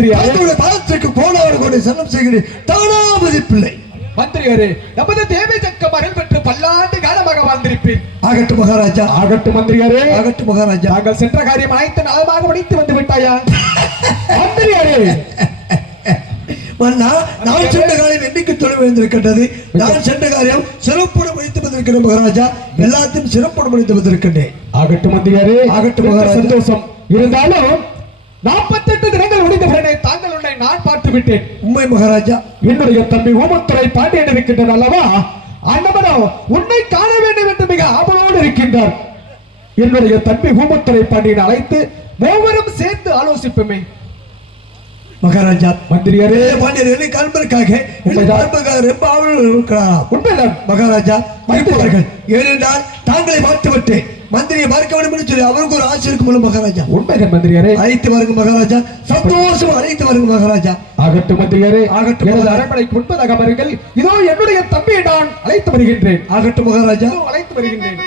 மந்திரியாரே பாதத்திற்கு கோடான கோடி சரணம் செய்கிறேன் தானாபதி பிள்ளை. மந்திரியாரே நமது தேவி சக்கம் அருள் பெற்று பல்லாண்டு காலமாக வாழ்ந்திருப்பேன். ஆகட்டும் மகாராஜா. ஆகட்டும் மந்திரியாரே. ஆகட்டும் மகாராஜா. நாங்கள் சென்ற காரியம் அனைத்து நலமாக முடித்து வந்து விட்டாயா? மந்திரியாரே மன்னா நான் சென்ற காரியம் என்னைக்கு தொலைவு இருந்திருக்கின்றது. நான் சென்ற காரியம் சிறப்புடன் முடித்து வந்திருக்கிறேன் மகாராஜா. எல்லாத்தையும் சிறப்புடன் முடித்து வந்திருக்கின்றேன். ஆகட்டும் மந்திரியாரே. ஆகட்டும் மகாராஜா. சந்தோஷம். இருந்தாலும் 48 தினங்கள் முடிந்த பிறகு தாங்கள் உன்னை நான் பார்த்து விட்டேன். உண்மை மகாராஜா. என்னுடைய தம்பி ஊமத்துறை பாண்டியன் இருக்கின்றார் அல்லவா, அண்ணவனோ உன்னை காண வேண்டும் என்று மிக ஆவலோடு இருக்கின்றார். என்னுடைய தம்பி ஊமத்துறை பாண்டியன் அழைத்து மூவரும் சேர்ந்து ஆலோசிப்போமே. மகாராஜா. மந்திரியாரே பாண்டியன் என்னை காண்பதற்காக ரொம்ப ஆவலோடு இருக்கிறார். உண்மைதான் மகாராஜா. மறுப்பவர்கள் ஏனென்றால் தாங்களை பார்த்து விட்டேன். மந்திரியை பார்க்க வேண்டும் என்று சொல்லி அவருக்கு ஒரு ஆசை இருக்கும் மகாராஜா. உண்மைதான் மந்திரியாரே. அழைத்து வருங்க மகாராஜா. சந்தோஷம் அழைத்து வருங்க மகாராஜா. ஆகட்டும் மந்திரியாரே. ஆகட்டும். எனது அரண்மனைக்கு முன்பதாக வருங்கள். இதோ என்னுடைய தம்பியை நான் அழைத்து வருகின்றேன். ஆகட்டும் மகாராஜா. அழைத்து வருகின்றேன்.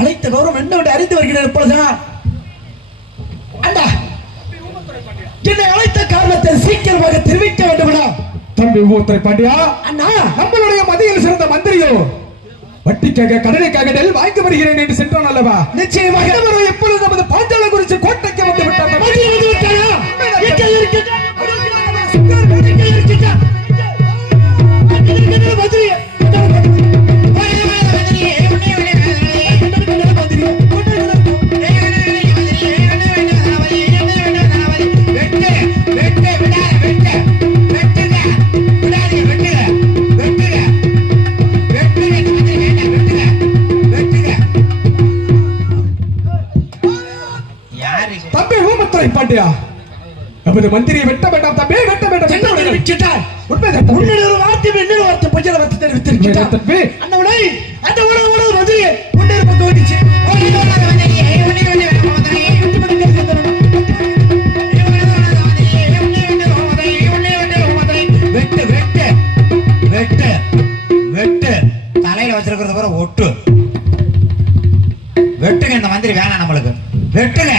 அழைத்த கௌரவம் என்னவென்று அறிந்து வருகிறேன். இப்பொழுதுதான் என்னை அழைத்த காரணத்தை சீக்கிரமாக தெரிவிக்க வேண்டும்டா. தம்பி ஊமத்துறை பாண்டியா, அண்ணா நம்மளுடைய மதியில் சிறந்த மந்திரியோ வட்டிக்காக கடனுக்காக நெல் வாங்கி வருகிறேன் என்று சென்றான் அல்லவா? நிச்சயமாக எப்பொழுது நமது பாஞ்சால குறித்து கோட்டைக்கு வந்து விட்டார். பாண்டியா, நமது மந்திரியை வெட்ட வேண்டாம் தம்பி, வெட்ட வேண்டாம். உன்னுடைய ஒரு வார்த்தை இன்னொரு வார்த்தை பஞ்சல வார்த்தை தெரிவித்திருக்கிறார் தம்பி. அந்த உலகை அந்த உலக மந்திரியை ஒன்றே பக்கம் ஓடிச்சு. வெட்டு வெட்டு வெட்டு வெட்டு தலையில வச்சிருக்கிறது போற ஒட்டு வெட்டுங்க. இந்த மந்திரி வேணாம் நம்மளுக்கு, வெட்டுங்க.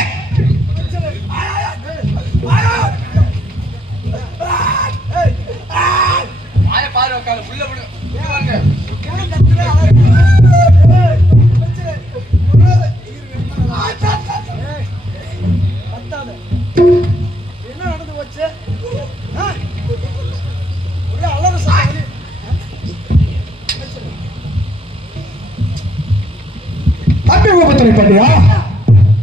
பாண்டியா,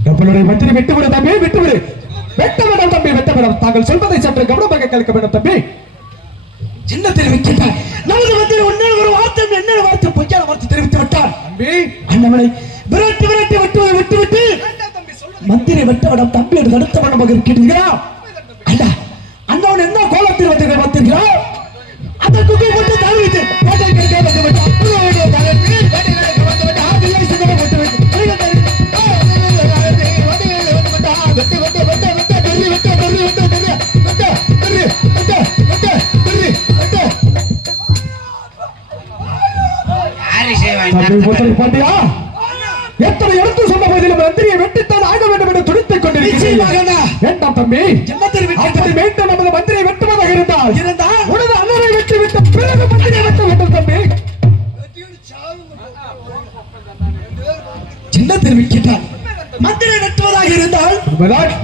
நம்மளுடைய மந்திரி விட்டுவிடு தம்பி, விட்டுவிடு. வெட்ட வேண்டாம் தம்பி, வெட்ட வேண்டாம். தாங்கள் சொல்வதை சற்று கவனமாக கேட்க வேண்டும் தம்பி. என்ன தெரிவிக்கின்றார்? நமது மத்தியில் ஒன்னே ஒரு வார்த்தை, என்ன வார்த்தை, பொய்யான வார்த்தை தெரிவித்து விட்டார். தம்பி அண்ணவனை விரட்டி விரட்டி வெட்டுவதை விட்டுவிட்டு மந்திரி வெட்ட வேண்டாம் தம்பி என்று தடுத்த வேண்டாமாக இருக்கின்றீர்களா? அல்ல, அண்ணவன் என்ன கோலத்தில் வந்து பார்த்தீர்களா? அந்த குக்கை போட்டு தாழ்விட்டு கோட்டை கெடுக்க வந்து விட்டு அப்படி வேண்டிய தாழ்விட்டு கோட்டை கெடுக்க வந்து விட்டு ஆதியை சிந்தனை போட்டு விட்டு பாண்டியா, எத்தனை இடத்து சொன்ன போதிலும் மந்திரியை வெட்டித்தான் ஆக வேண்டும் என்று துடித்துக் கொண்டிருக்கிறேன் தம்பி. அப்படி மீண்டும் நமது மந்திரியை வெட்டுவதாக இருந்தால் உனது அண்ணனை வெட்டி விட்ட பிறகு மந்திரியை வெட்ட வேண்டும் தம்பி. என்ன தெரிவிக்கின்றார்? மந்திரியை வெட்டுவதாக இருந்தால்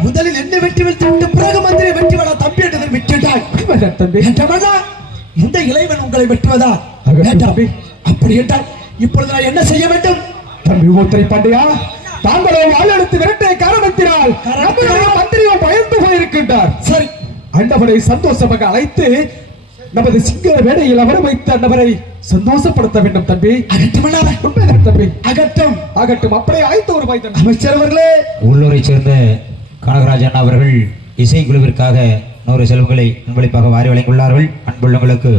முதலில் என்ன வெட்டி விட்டு பிறகு மந்திரியை வெட்டி விட தம்பி என்று தெரிவிக்கின்றார் தம்பி. இந்த இளைவன் உங்களை வெட்டுவதா? அப்படி என்றால் இப்பொழுது நான் என்ன செய்ய வேண்டும் தம்பி? மூத்திரை பாண்டியா, தாங்களோ வாள் எடுத்து விரட்டிய காரணத்தினால் மந்திரியோ பயந்து போயிருக்கின்றார். சரி, அண்டவரை சந்தோஷமாக அழைத்து நமது சிங்கள வேடையில் அமர வைத்து அண்டவரை சந்தோஷப்படுத்த வேண்டும் தம்பி. அகட்டும் தம்பி, அகட்டும் அகட்டும். அப்படியே அழைத்து ஒரு வைத்த அமைச்சர் அவர்களே, உள்ளூரை சேர்ந்த கனகராஜன் அவர்கள் இசைக்குழுவிற்காக 100 செலவுகளை அன்பளிப்பாக வாரி வழங்கியுள்ளார்கள். அன்புள்ளவங்களுக்கு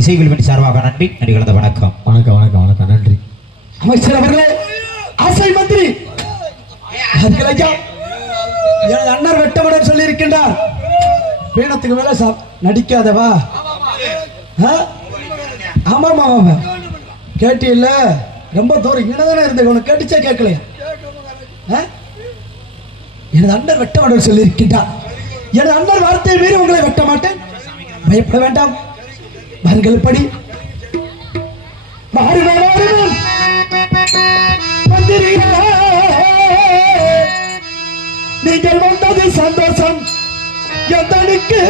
இசைக்குழுவின் சார்பாக நன்றி. நன்றி கலந்த வணக்கம். வணக்கம் வணக்கம் வணக்கம், நன்றி. அமைச்சர் அவர்களே, ஆசை மந்திரி எனது அண்ணர் வெட்டமடன் சொல்லி இருக்கின்றார். வேணத்துக்கு மேல நடிக்காதவா? ஆமாமா கேட்டி இல்ல, ரொம்ப தூரம் இங்கதானே இருந்த, உனக்கு கேட்டுச்சா கேட்கலையா? எனது அண்ணர் வெட்டமடன் சொல்லி இருக்கின்றார். எனது அண்ணர் வார்த்தையை மீறி உங்களை வெட்ட மாட்டேன், பயப்பட வேண்டாம். வாருங்கள் படி. நீங்கள் வந்தது சந்தோஷம் எந்தனுக்கு.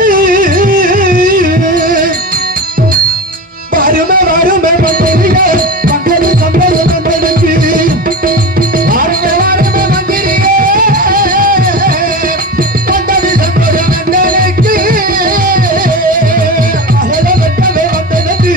வருமே வருமே மந்திரியே, மங்கள சந்தோஷம் எந்தனுக்கு. வருமே வருமே மந்திரியே, வந்தது சந்தோஷம் எந்தனுக்கு. அகல வெட்டவே வந்தனக்கு,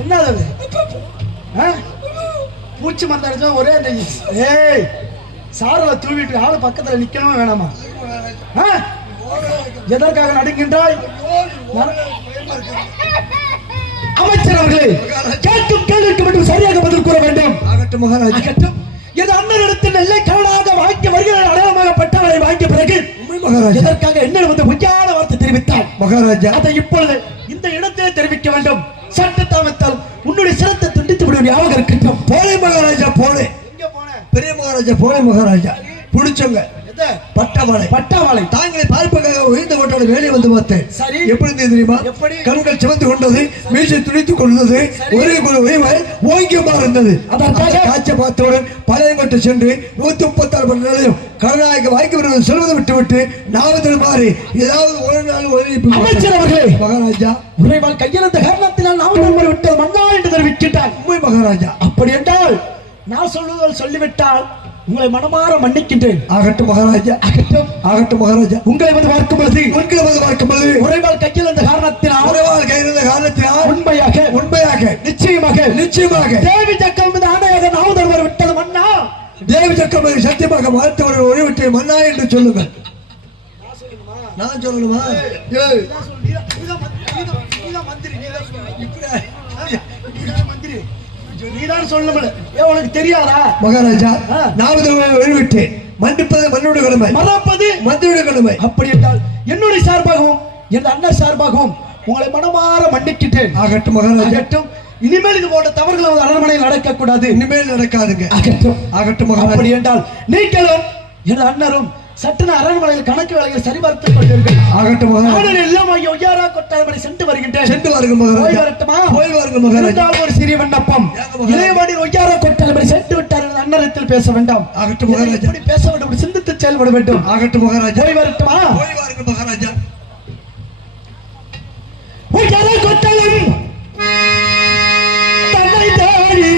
என்னது பூச்சி மருந்து ஒரே ஏய் சாரல தூவிட்டு ஆளு பக்கத்துல நிக்கணும் வேணாமா? எதற்காக நடுங்கின்றாய்? அமைச்சர் அவர்களே, கேட்கும் கேள்விக்கு மட்டும் சரியாக பதில் கூற வேண்டும். ஆகட்டும் மகாராஜா, ஆகட்டும். எது அண்ணனிடத்தில் நெல்லை கரடாக வாங்கி வருகிற அடையாளமாக பட்டவரை வாங்கிய பிறகு மகாராஜா எதற்காக என்ன வந்து பொய்யான வார்த்தை தெரிவித்தார் மகாராஜா? அதை இப்பொழுது இந்த இடத்திலே தெரிவிக்க வேண்டும். சட்ட தாமத்தால் உன்னுடைய சிரத்தை துண்டித்து விடும் ஞாபகம் இருக்கட்டும். போலே மகாராஜா, போலே. எங்க போன பெரிய மகாராஜா, போலே மகாராஜா. புடிச்சவங்க பட்டவாளை பட்டவாளை தாங்களை பார்ப்பதற்காக உயர்ந்த கோட்டோட வேலையை வந்து பார்த்தேன். சரி, எப்படி தெரியுமா? எப்படி? கண்கள் சிவந்து கொண்டது, மீசை துணித்துக் கொண்டது, ஒரே ஓங்கியமாக இருந்தது. அதற்காக காட்சி பார்த்தவுடன் பழையங்கோட்டை சென்று 136 மணி நேரம் கருணாயக வாய்க்கு வருவது சொல்வதை விட்டுவிட்டு நாவத்தில் மாறி ஏதாவது ஒரு நாள் அமைச்சர் அவர்களே, மகாராஜா உரைவால் கையெழுந்த காரணத்தினால் நாவல் விட்டது மன்னா என்று தெரிவிக்கின்றார். உண்மை மகாராஜா. அப்படி என்றால் நான் சொல்லுவதால் சொல்லிவிட்டால் உங்களை மனமாற மன்னிக்கின்றேன். ஆகட்டும் மகாராஜா, ஆகட்டும். ஆகட்டும் மகாராஜா. உங்களை வந்து பார்க்கும் பொழுது உரைவால் கையில் இருந்த காரணத்தினால் உண்மையாக நிச்சயமாக தேவி சக்கம் மீது ஆணையாக நாவதர்வர் விட்டது மன்னா. தேவி வணக்கம் சத்தியமாக வாழ்த்தவர்கள் ஒளிவிட்டு மன்னா என்று சொல்லுங்கள். நான் சொல்லணுமா? நீதான் சொல்லணும். உனக்கு தெரியாதா மகாராஜா? நான் ஒளிவிட்டேன். மன்னிப்பது மன்னோட கடமை, மறப்பது மந்திரோட கடமை. அப்படி என்றால் என்னுடைய சார்பாகவும் என் அண்ணன் சார்பாகவும் உங்களை மனமாற மன்னிக்கிட்டேன். ஆகட்டும் மகாராஜா, ஆகட்டும். இனிமேல் இது போன்ற தவறுகள் அரண்மனையில் நடக்கக்கூடாது. இனிமேல் நடக்காதுங்க. ஆகட்டும் ஆகட்டும் மகாராஜா. அப்படி என்றால் நீங்களும் என் அண்ணரும் சட்டன அரண்மனையில் கணக்கு வேலையை சரிபார்த்துக் கொண்டீர்கள். ஆகட்டும் மகாராஜா. எல்லாம் ஒய்யாரா கொட்டாளமனை சென்று வருகின்றேன். சென்று வாருங்கள் மகாராஜா. போய் வரட்டுமா? போய் வாருங்கள் மகாராஜா. ஒரு சிறிய விண்ணப்பம். இளையவாடி ஒய்யாரா கொட்டாளமனை சென்று விட்டார். அன்னரத்தில் பேச வேண்டாம். ஆகட்டும் மகாராஜா. எப்படி பேச வேண்டும், சிந்தித்து செயல்பட வேண்டும். ஆகட்டும் மகாராஜா. போய் வரட்டுமா? போய் வாருங்கள் மகாராஜா. ஒய்யாரா கொட்டாளம் தன்னை தாடி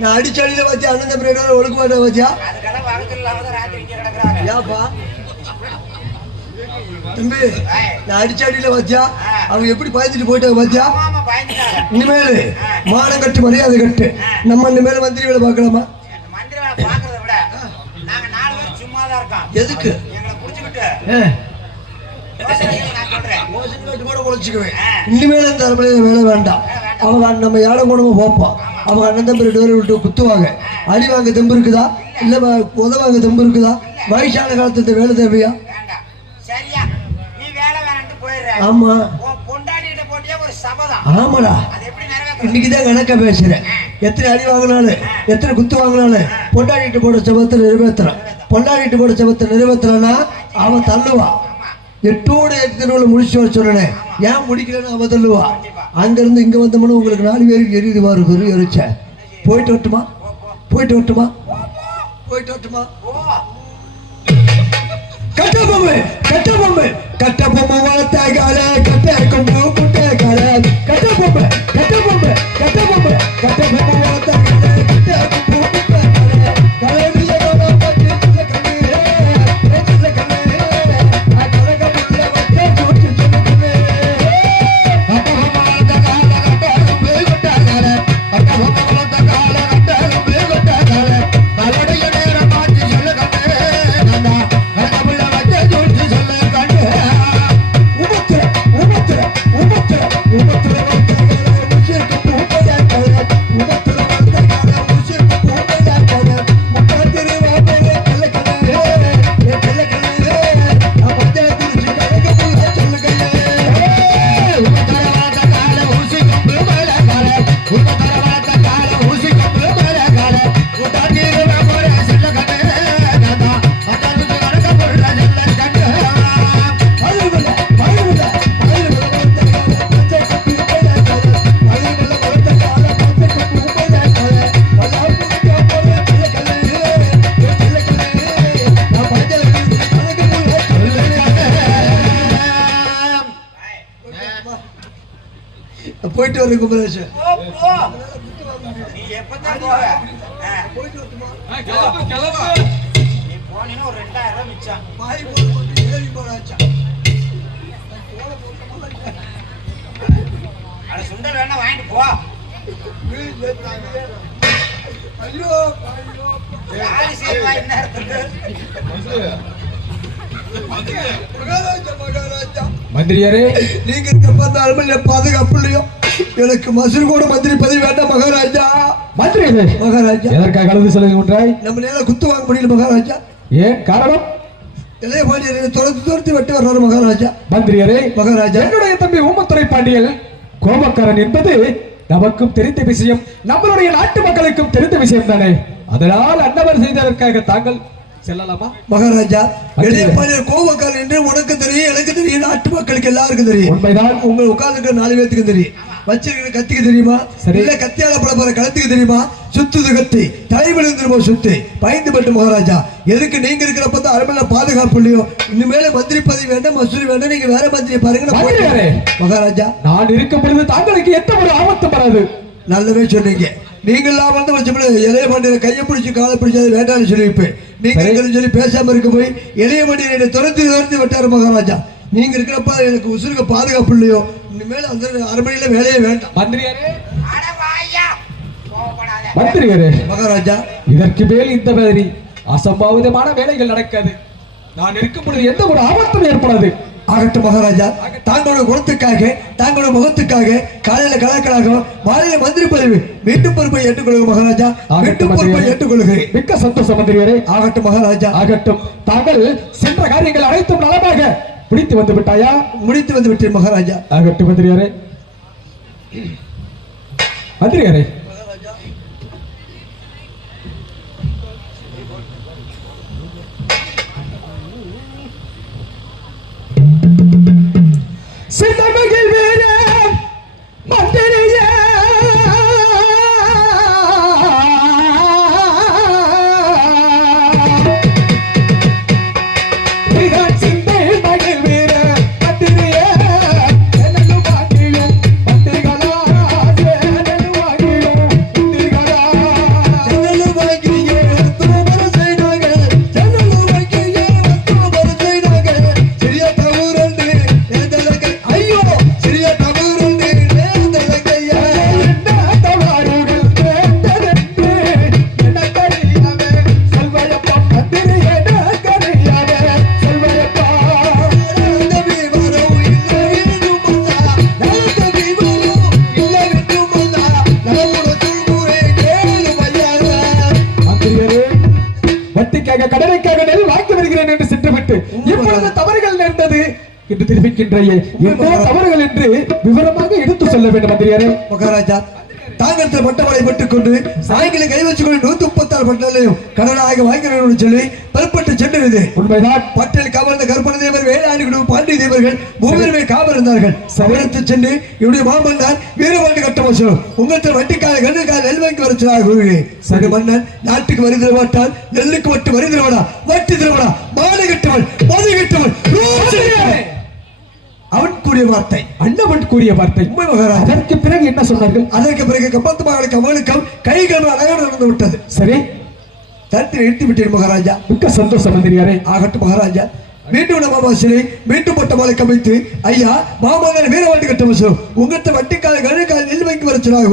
நான் அடிச்சடியில வச்சு அண்ணன் தம்பி ஒழுக்க மாட்டேன் வச்சியா ஏப்பா தம்பி? நான் அடிச்சடியில வச்சா அவங்க எப்படி பயந்துட்டு போயிட்டாங்க வச்சா? இனிமேல் மானம் கட்டு மரியாதை கட்டு. நம்ம இனிமேல் மந்திரி வேலை பார்க்கலாமா? எதுக்கு? இனிமேல் இந்த அரண்மனையில வேலை வேண்டாம். அவங்க நம்ம ஏழம் குணமா போப்போம். அவங்க அண்ணன் தம்பி 2 பேரும் விட்டு குத்துவாங்க. அடி வாங்க தெம்பு இருக்குதா? இல்ல உதவாங்க தெம்பு இருக்குதா? வயசான காலத்துல இந்த வேலை தேவையா? ஆமா ஆமாடா. இன்னைக்குதான் கணக்கா பேசுறேன். எத்தனை அடி வாங்கினாலும் எத்தனை குத்து வாங்கினாலும் பொண்டாடிட்டு போட சபத்தை நிறைவேற்றுறான். பொண்டாடிட்டு போட சபத்தை நிறைவேற்றலன்னா அவன் தள்ளுவான். 8ஓடு 8 முடிச்சு வர சொன்னேன். ஏன் முடிக்கலன்னு அவன் தள்ளுவா. அங்கிருந்து இங்க வந்தோம்னா உங்களுக்கு 4 பேருக்கு எரியுது பாரு. எரிச்ச போயிட்டு வரட்டுமா? போயிட்டு வரட்டுமா? போயிட்டு வரட்டுமா? கட்ட பொம்மை கட்ட பொம்மை கட்ட பொம்மை வளர்த்த கால கட்ட கொம்பு குட்ட கால கட்ட பொம்மை கட்ட பொம்மை கட்ட பொம்மை கட்ட பொம்மை வளர்த்த கால கட்ட கொம்பு குட்ட கால கலரில கண்ணு கண்ணு கலக புத்திர வச்ச சோச்சு சொன்னே கட்ட பொம்மை வளர்த்த கால கட்ட கொம்பு குட்ட கால கட்ட பொம்மை வளர்த்த கால கட்ட கொம்பு குட்ட கால கலடைய நேரம் மாத்தி சொல்ல கண்ணே நந்தா கலகபுள்ள வச்ச சோச்சு சொல்ல கண்ணே உமத்துற உமத்துற உமத்துற உமத்துற வளர்த்த கால முஷிர்க்கு பூப்பையா கால உமத்துற வளர்த்த கால முஷிர்க்கு பூப்பையா கால முக்காத்திரு வாபையே கல்ல கல்ல ஏ கல்ல கல்ல அப்பஞ்சல குடிச்சு கலகபுள்ள சொல்ல கண்ணே உமத்துற வளர்த்த கால முஷிர்க்கு பூப்பையா கால உமத்துற வளர்த்த கால முஷிர்க்கு பூப்பையா கால முக்காத்திரு வாபையே சொல்ல கண்ணே நந்தா அதாது கலகபுள்ள சொல்ல கண்ணே அழுவல அழுவல அழுவல வளர்த்த கால பஞ்சக்கு பூப்பையா கால அழுவல வளர்த்த கால பஞ்சக்கு பூப்பையா கால வளாப்புக்கு போற கல்ல கல்ல ஏ கல்ல கல்ல நான் பஞ்சல குடிச்சு கலகபுள்ள சொல்ல கண்ணே போயிட்டு வரேன் குமரேஷ். நீ எப்பதான் போவ? போயிட்டு வரட்டுமா? நீ போனீன்னா ஒரு 2000 ரூபாய் மிச்சம். பாய் போட்டு ஏறி போறாச்சா? அட சுண்டல் வேணா வாங்கிட்டு போ. யாரு செய்வா இந்நேரத்துக்கு? மந்திரியாரே, நீங்க இருக்க பார்த்தாலும் பாதுகாப்பு இல்லையோ எனக்கு மசூர் கூட மந்திரி பதவி வேண்டாம் மகாராஜா. மந்திரியாரே, மகாராஜா எதற்காக கலந்து செல்கின்றாய்? நம்ம நேரம் குத்து வாங்க முடியல மகாராஜா. ஏன் காரணம்? இளைய பாண்டியரை துரத்தி வெட்டி வர்றாரு மகாராஜா. மந்திரியாரே, மகாராஜா என்னுடைய தம்பி ஊமத்துறை பாண்டியல் கோபக்காரன் என்பது நமக்கும் தெரிந்த விஷயம், நம்மளுடைய நாட்டு மக்களுக்கும் தெரிந்த விஷயம் தானே. அதனால் அன்னவர் செய்ததற்காக தாங்கள் செல்லலாமா? மகாராஜா, இளைய பாண்டியர் கோபக்காரன் என்று உனக்கு தெரியும், எனக்கு தெரியும், நாட்டு மக்களுக்கு எல்லாருக்கும் தெரியும். உண்மைதான். உங்க உட்கார்ந்துருக்கிற 4 பேருக்கு தெரியும். வச்சிருக்கிற கத்திக்கு தெரியுமா? இல்ல கத்தியால பட களத்துக்கு தெரியுமா? சுத்துது கத்தி தலை விழுந்துருமோ சுத்து பயந்து பட்டு மகாராஜா. எதுக்கு நீங்க இருக்கிறப்ப தான் அரண்மனை பாதுகாப்பு இல்லையோ? இனிமேல மந்திரி பதவி வேண்டாம், மசூரி வேண்டாம், நீங்க வேற மந்திரி பாருங்க மகாராஜா. நான் இருக்கும் பொழுது தாங்களுக்கு எந்த ஒரு ஆபத்து வராது. நல்லவே சொன்னீங்க. நீங்களாம் வந்து வச்சு இளைய பாண்டியரை கையை பிடிச்சி காலை பிடிச்சி அது வேண்டாம்னு சொல்லியிருப்பேன். நீங்க சொல்லி பேசாம இருக்க போய் இளைய பாண்டியரை துரத்தி விட்டாரு மகாராஜா. நீங்க இருக்கிறப்ப எனக்கு உசுருக்கு பாதுகாப்பு இல்லையோ? இனிமேல் அந்த அரண்மனையில வேலையே வேண்டாம். மந்திரியாரே, அட வாயா, கோவப்படாத. மந்திரியாரே, மகாராஜா இதற்கு மேல் இந்த மாதிரி அசம்பாவிதமான வேலைகள் நடக்காது. நான் இருக்கும் பொழுது எந்த ஒரு ஆபத்தும் ஏற்படாது. ஆகட்டும் மகாராஜா. தாங்களோட குணத்துக்காக தாங்களோட முகத்துக்காக காலையில கலக்கலாக மாலையில மந்திரி பதவி மீண்டும் பொறுப்பை ஏற்றுக்கொள்ளுங்க மகாராஜா. மீண்டும் பொறுப்பை ஏற்றுக்கொள்கிறேன். மிக்க சந்தோஷம் மந்திரியாரே. ஆகட்டும் மகாராஜா. ஆகட்டும். தாங்கள் சென்ற காரியங்கள் அனைத்தும் நலமாக பிடித்து வந்து விட்டாயா? முடித்து வந்து விட்டேன் மகாராஜா. ஆகட்டும் மந்திரியாரே. மந்திரியாரே, சின்னமகிழ் வீர மந்திரியே, கடனைக்காக நெல் வாங்கி வருகிறேன் என்று சென்றுவிட்டு இப்பொழுது தவறுகள் நேர்ந்தது என்று தெரிவிக்கின்றையே. என்ன தவறுகள் என்று விவரமாக எடுத்து சொல்ல வேண்டும் மந்திரியாரே. மகாராஜா, தாங்கத்தில் பட்டமலை பட்டுக் கொண்டு சாயங்களை கை வச்சு கொண்டு 136 பட்டங்களையும் கடனாக வாங்கினோம் சொல்லி பல்பட்டு சென்றது உண்மைதான். பட்டியல் கவர்ந்த கற்பன தேவர், வேளாண் குடும்பம், பாண்டிய தேவர்கள் 3 பேருமே காவல் இருந்தார்கள். சமயத்து சென்று இவருடைய மாமன் தான் வீரபாண்டி கட்டமசம் உங்கள் வட்டிக்கால கண்ணுக்கால நெல் வாங்கி வரச்சாக கூறுகிறேன். சரி மன்னன் நாட்டுக்கு வரி தர மாட்டால் நெல்லுக்கு மட்டும் வரி தருவடா, வட்டி தருவடா, மாலை கட்டவன், மது கட்டவன். அவன் கூறிய வார்த்தை, அண்ணவன் கூறிய வார்த்தை. அதற்கு பிறகு என்ன சொன்னார்கள்? அதற்கு பிறகு கம்பத்து மகளுக்கு அவனுக்கும் கைகள் அழகாக நடந்து விட்டது. சரி, தடுத்து நிறுத்தி விட்டேன் மகாராஜா. மிக்க சந்தோஷம் மந்திரியாரே. ஆகட்டும் மகாராஜா. மீண்டும் மாமா சிலை மீண்டும் பட்ட மாலை கமைத்து ஐயா மாமன்னர் வீரவாண்டி கட்டமசம் உங்கள்கிட்ட வட்டிக்கால கழுக்கால் நெல் வைக்க வரச்சுனாக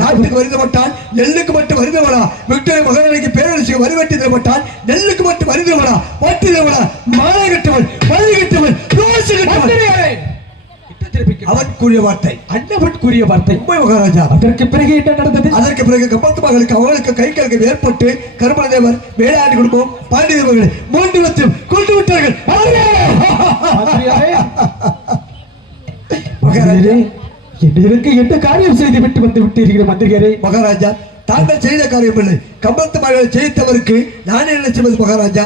நாட்டுக்கு வருத மாட்டான், நெல்லுக்கு மட்டும் வருதவடா. விக்டோரிய மகாராணிக்கு பேரரசுக்கு வரி வட்டி தர மாட்டான், நெல்லுக்கு மட்டும் வருதவடா, வட்டி தரவடா, மாலை கட்டவன், வரி கட்டவன், ரோசு கட்டவன். அவன் கூறிய வார்த்தை, அண்ணவன் கூறிய வார்த்தை. மகாராஜா. அதற்கு பிறகு என்ன நடந்தது? அதற்கு பிறகு கப்பத்து மகளுக்கு அவளுக்கு கை கலக்கம் ஏற்பட்டு கருமண தேவர், வேளாண் குடும்பம், பாண்டிய தேவர்கள் 3 லட்சம் கொண்டு விட்டார்கள். மகாராஜா, எனக்கு என்ன காரியம் செய்து விட்டு வந்து விட்டீர்கள் மந்திரியாரே? மகாராஜா, தாங்கள் செய்த காரியம் இல்லை, கம்பத்து மகளை ஜெயித்தவருக்கு நானே நினைச்சது மகாராஜா.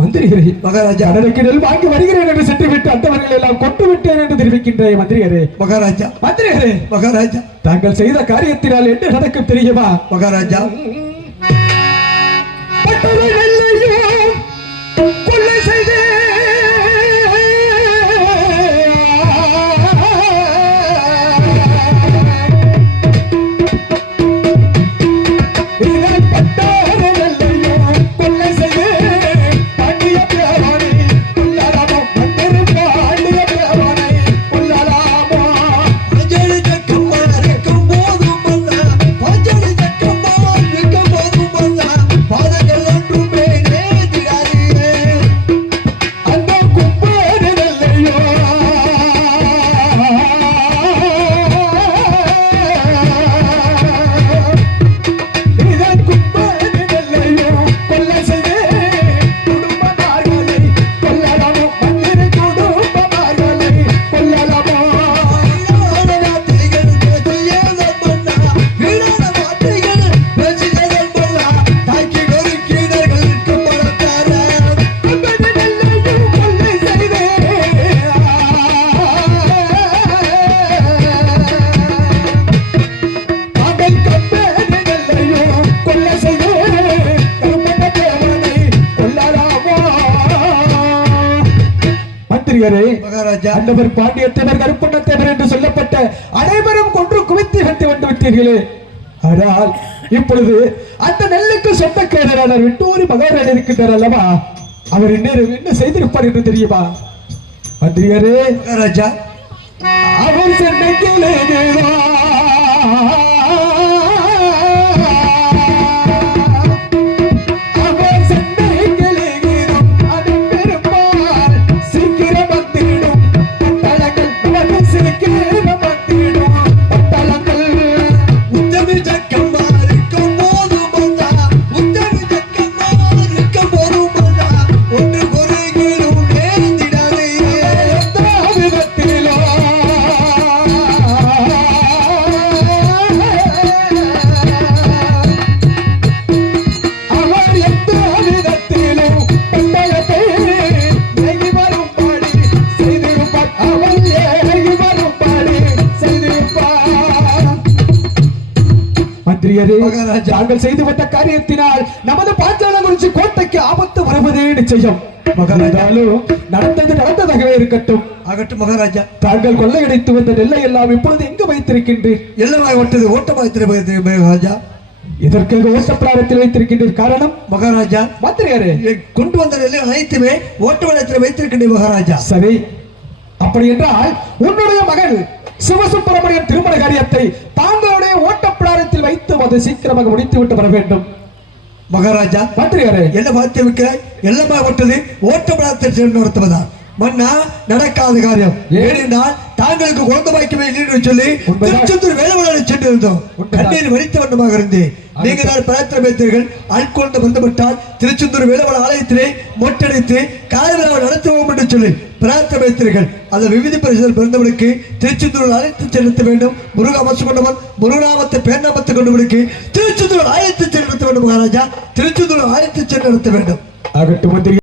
மந்திரியாரே, மகாராஜா, அதற்கு நெல் வாங்கி வருகிறேன் என்று சென்று விட்டு அந்தவர்கள் எல்லாம் கொண்டு விட்டேன் என்று தெரிவிக்கின்றேன் மந்திரியாரே. மகாராஜா, மந்திரியாரே, மகாராஜா, தாங்கள் செய்த காரியத்தினால் என்ன நடக்கும் தெரியுமா? மகாராஜா, கொள்ளை செய்து பஞ்சலி சக்கம் மந்திரியாரே மகாராஜா அண்டவர் பாண்டியத்தேவர் கருப்பண்ணத்தேவர் என்று சொல்லப்பட்ட அனைவரும் கொன்று குவித்து வைத்து வந்து விட்டீர்களே. ஆனால் இப்பொழுது அந்த நெல்லுக்கு சொந்தக்காரரான வெட்டூரி மகாராஜா இருக்கின்றார் அல்லவா, அவர் என்ன செய்திருப்பார் என்று தெரியுமா மந்திரியாரே? மகாராஜா அவர் சென்னைக்குள்ளே தாங்கள் செய்துவிட்ட காரியத்தினால் நமது பாஞ்சாலங்குறிச்சி கோட்டைக்கு ஆபத்து வருவதே நிச்சயம். மகாராஜாலும் நடந்ததாகவே இருக்கட்டும். ஆகட்டும் மகாராஜா. தாங்கள் கொள்ளையடித்து வந்த நெல்லை எல்லாம் இப்பொழுது எங்கு வைத்திருக்கின்றீர்? எல்லமாய் ஓட்டது ஓட்டமாய் மகாராஜா. இதற்காக ஓட்டப்பிராரத்தில் வைத்திருக்கின்றீர், காரணம்? மகாராஜா மந்திரியாரே, கொண்டு வந்த நெல்லை அனைத்துமே ஓட்டவளத்தில் வைத்திருக்கின்ற மகாராஜா. சரி, அப்படி என்றால் உன்னுடைய மகன் சிவசுப்பிரமணியன் திருமண காரியத்தை தாங்களுடைய ஓட்டப்பிராரத்தில் வைத்து அதை சீக்கிரமாக முடித்து விட்டு வர வேண்டும். மகாராஜா மந்திரியாரே, என்ன பார்த்து வைக்கிறாய்? எல்லாமே ஓட்டது ஓட்டப்பிராரத்தில் நடத்துவதா? மன்னா நடக்காத காரியம். ஏனென்றால் தாங்களுக்கு குழந்தை பாக்கியமே இல்லை என்று சொல்லி திருச்செந்தூர் வேலைவாளை சென்றிருந்தோம். கண்ணீர் வலித்த வண்ணமாக இருந்து நீங்க தான் பிரார்த்தனை வைத்தீர்கள். ஆட்கொண்டு வந்துவிட்டால் திருச்செந்தூர் வேலைவாள ஆலயத்திலே மொட்டடித்து காரில் நடத்துவோம் என்று சொல்லி பிரார்த்தனை வைத்தீர்கள். அந்த விவிதி பரிசுகள் பிறந்தவனுக்கு திருச்செந்தூர் அழைத்து செலுத்த வேண்டும். முருக அமைச்சு கொண்டவன் முருகநாமத்தை பேர்நாமத்தை கொண்டவனுக்கு திருச்செந்தூர் ஆயத்து சென்று நடத்த வேண்டும். மகாராஜா திருச்செந்தூர் ஆயத்து சென்று நடத்த வேண்டும். ஆகட்டும் மந்திரி.